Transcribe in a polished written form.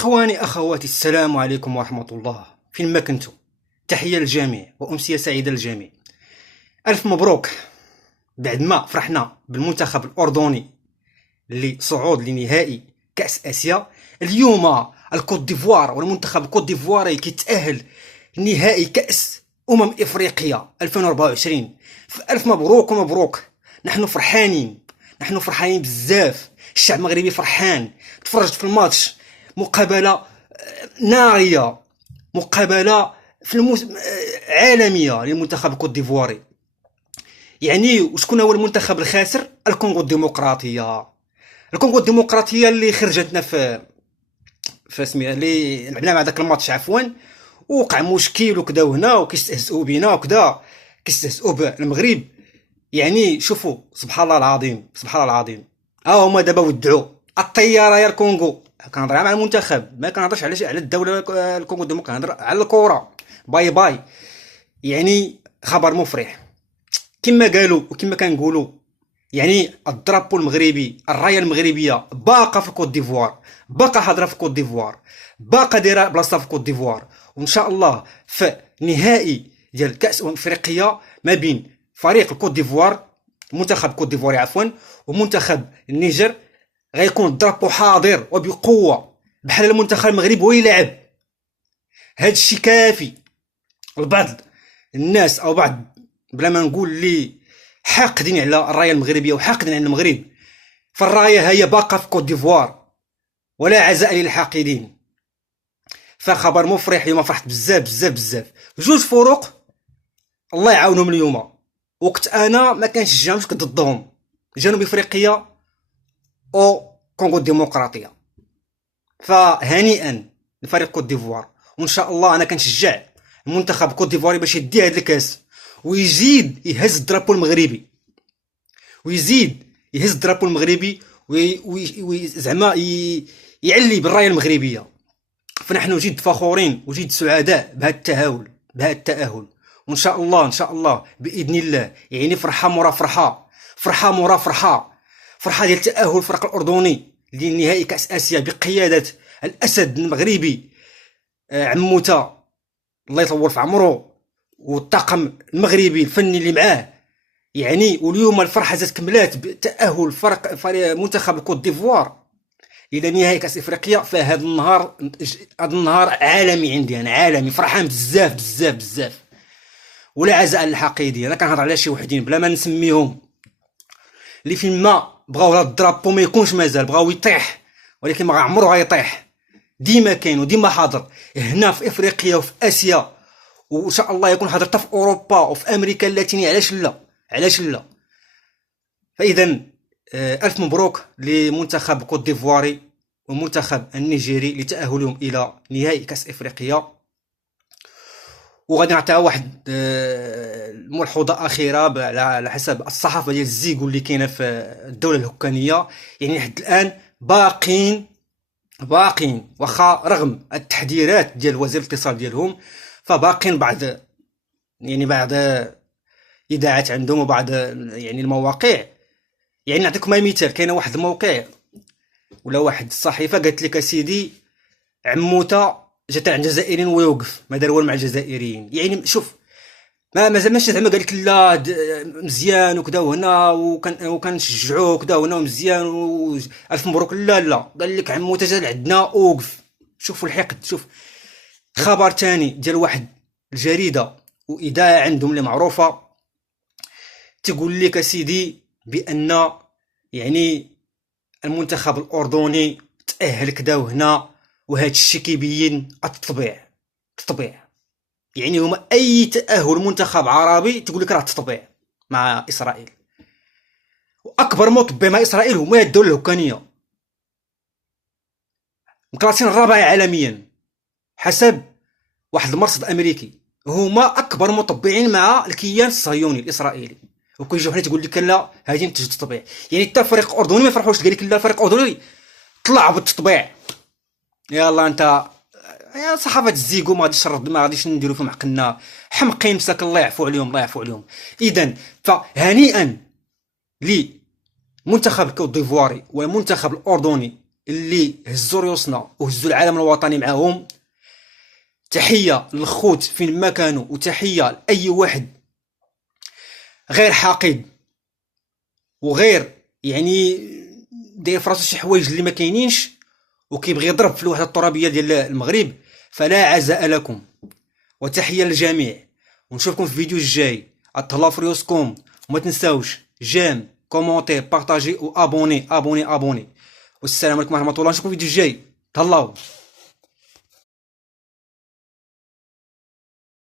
إخواني أخواتي، السلام عليكم ورحمة الله. فين ما كنتم، تحية للجميع وأمسية سعيدة للجميع. ألف مبروك. بعد ما فرحنا بالمنتخب الأردني اللي صعود لنهائي كأس آسيا، اليوم الكوت ديفوار والمنتخب الكوت ديفواري كيتأهل نهائي كأس إفريقيا 2024. فألف مبروك ومبروك. نحن فرحانين بزاف. الشعب المغربي فرحان. تفرجت في الماتش، مقابلة نارية، مقابلة عالمية للمنتخب الكوت ديفواري. يعني وشكون هو المنتخب الخاسر؟ الكونغو الديمقراطية. الكونغو الديمقراطية اللي خرجتنا في سميها، اللي لعبنا مع داك الماتش عفوا، وقع مشكل وكذا وهنا، وكيستهزئوا بينا وكذا، كيستهزئوا بالمغرب. يعني شوفوا، سبحان الله العظيم، سبحان الله العظيم. هما دابا ودعوا الطياره يا الكونغو. كنهضر مع المنتخب، ما كنهضرش على الدوله الكونغو الديمقراطيه، كنهضر على الكره. باي باي. يعني خبر مفرح كما قالوا وكما كنقولوا. يعني الدرابو المغربي، الرايه المغربيه باقه في كوت ديفوار، باقه حاضره في كوت ديفوار، باقه دايره بلاصتها في كوت ديفوار. وان شاء الله في نهائي ديال كاس افريقيا ما بين فريق الكوت ديفوار، منتخب كوت ديفوار عفوا، ومنتخب النيجر، غيكون الدرابو حاضر وبقوه بحال المنتخب المغربي ويلعب. هذا الشيء كافي. البعض الناس او بعض، بلا ما نقول لي، حاقدين على الرايه المغربيه وحاقدين على المغرب. فالرايه هي باقه في كوت ديفوار، ولا عزاء للحاقدين. فخبر مفرح اليوم، فرحت بزاف بزاف بزاف. جوج فروق الله يعاونهم اليوم. وقت انا ما كنشجعهمش، كنت ضدهم. جنوب افريقيا او كونغو الديمقراطيه. فهنيئا لفريق كوت ديفوار، وان شاء الله انا كنشجع المنتخب كوت ديفواري باش يدي هذا الكاس ويزيد يهز الدرابو المغربي، وزعما يعلي بالرايه المغربيه. فنحن جد فخورين وجد سعداء بهذا التهاول، بهذا التأهل. وان شاء الله ان شاء الله باذن الله، يعني فرحه مورا فرحه، فرحه مورا فرحه، فرحه ديال تأهل الفريق الاردني لنهائي كاس اسيا بقياده الاسد المغربي عموته، الله يطول في عمره، والطاقم المغربي الفني اللي معاه. يعني واليوم الفرحه زاد كملات بتأهل فريق منتخب الكوت ديفوار الى نهائي كاس افريقيا. فهذا النهار، هذا النهار عالمي عندي انا، عالمي. فرحان بزاف بزاف بزاف. ولا عزاء للحقيدين. انا كنهضر على شي وحدين بلا ما نسميهم، اللي فين ما بغاو هذا الدرابو ما يكونش مازال، بغاو يطيح، ولكن ما عمره غيطيح. ديما كاين وديما حاضر هنا في افريقيا وفي اسيا، وان شاء الله يكون حاضر حتى في اوروبا وفي امريكا اللاتينيه. علاش لا؟ علاش لا؟ فاذا الف مبروك لمنتخب كوت ديفواري والمنتخب النيجيري لتأهلهم الى نهائي كاس افريقيا. وغادي نعطيها واحد ملحوظه اخيره على حسب الصحافه ديال الزيغو اللي كاينه في الدوله الهكانيه. يعني لحد الان باقين واخا رغم التحذيرات ديال وزير الاتصال ديالهم، فباقين بعض اذاعات عندهم وبعض يعني المواقع. يعني نعطيكم مثال، كاينه واحد الموقع ولا واحد الصحيفه قالت لك اسيدي عموته جات عند الجزائريين ويوقف، ما دار والو مع الجزائريين. يعني شوف، ما زعماش زعما قال لك لا مزيان وكذا وهنا وكنشجعوه وكذا وهنا ومزيان والف مبروك. لا قال لك عموته جات عندنا ووقف. شوفوا الحقد. شوف خبر تاني ديال واحد الجريده واذاعه عندهم اللي معروفه، تقول لك اسيدي بان يعني المنتخب الاردني تاهل كذا وهنا، وهذا الشيء كيبين التطبيع. يعني هما اي تاهل منتخب عربي تقول لك راه تطبيع مع اسرائيل، واكبر مطبع مع اسرائيل هما الدوله الهكانيه، مكلاسين الرابعه عالميا حسب واحد المرصد امريكي. هما اكبر مطبعين مع الكيان الصهيوني الاسرائيلي، وكيجيو حنا تقول لك لا هذه تجي تطبيع. يعني حتى الفريق الاردني ما يفرحوش، قال لك لا الفريق الاردني طلع بالتطبيع. يلا انت يا صحافه الزيغو ما غاديش نديرو فيهم عقلنا، حمقين مساك، الله يعفو عليهم. اذا فهنيئا لمنتخب الكوت ديفواري والمنتخب الاردني اللي هزوا ريوسنا وهزوا العالم الوطني معاهم. تحيه للخوت فين ما كانوا، وتحيه لاي واحد غير حاقد وغير يعني داير فراسو شي حوايج اللي ما كاينينش وكيبغي يضرب في الوحده الترابيه ديال المغرب. فلا عزاء لكم، وتحيه للجميع، ونشوفكم في الفيديو الجاي. اتهلاو في ريوسكم، وما تنساوش جيم كومونتي بارطاجي وابوني ابوني ابوني. والسلام عليكم ورحمه الله، نشوفكم في الفيديو الجاي. تهلاو.